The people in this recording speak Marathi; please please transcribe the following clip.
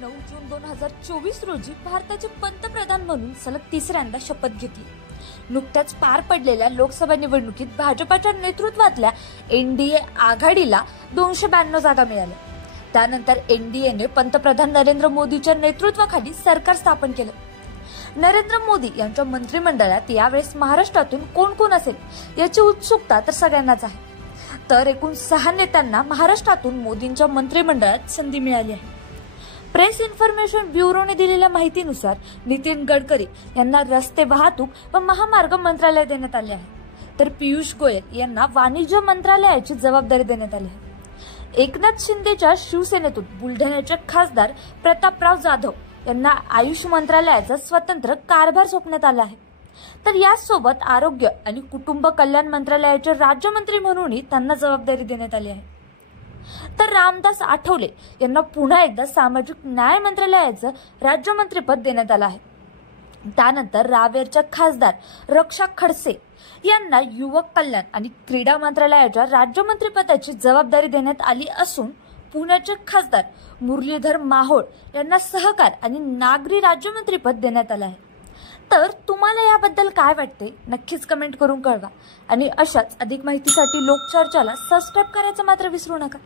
9 जून 2024 रोजी भारताचे पंतप्रधान म्हणून सलग तिसऱ्यांदा शपथ घेतली। नुकत्याच पार पडलेल्या लोकसभा निवडणुकीत भाजपाच्या नेतृत्वातल्या एनडीए आघाडीला 292 जागा मिळाल्या। त्यानंतर एनडीएने पंतप्रधान नरेंद्र मोदीच्या नेतृत्वाखाली सरकार स्थापन केलं। नरेंद्र मोदी यांच्या मंत्रिमंडळात यावेळेस महाराष्ट्रातून कोण कोण असेल याची उत्सुकता तर सगळ्यांनाच आहे। तर एकूण 6 नेत्यांना महाराष्ट्रातून मोदींच्या मंत्रिमंडळात संधी मिळाली आहे। प्रेस इन्फॉर्मेशन ब्युरोने दिलेल्या माहितीनुसार नितीन गडकरी यांना रस्ते वाहतूक व महामार्ग मंत्रालय देण्यात आले आहे, तर पियुष गोयल यांना वाणिज्य मंत्रालयाची जबाबदारी देण्यात आली आहे। एकनाथ शिंदेच्या शिवसेनेतून बुलढाण्याचे खासदार प्रतापराव जाधव यांना आयुष मंत्रालयाचा स्वतंत्र कारभार सोपण्यात आला आहे, तर यासोबत आरोग्य आणि कुटुंब कल्याण मंत्रालयाचे राज्यमंत्री म्हणूनही त्यांना जबाबदारी देण्यात आली आहे। तर रामदास आठवले यांना पुन्हा एकदा सामाजिक न्याय मंत्रालयाचं राज्यमंत्रीपद देण्यात आलं आहे। त्यानंतर रावेरच्या खासदार रक्षा खडसे यांना युवक कल्याण आणि क्रीडा मंत्रालयाच्या राज्यमंत्रीपदाची जबाबदारी देण्यात आली असून पुण्याचे खासदार मुरलीधर माहोळ यांना सहकार आणि नागरी राज्यमंत्रीपद देण्यात आलं आहे। तर तुम्हाला याबद्दल काय वाटते नक्कीच कमेंट करून कळवा आणि अशाच अधिक माहितीसाठी लोकचर्चाला सबस्क्राइब करायचं मात्र विसरू नका।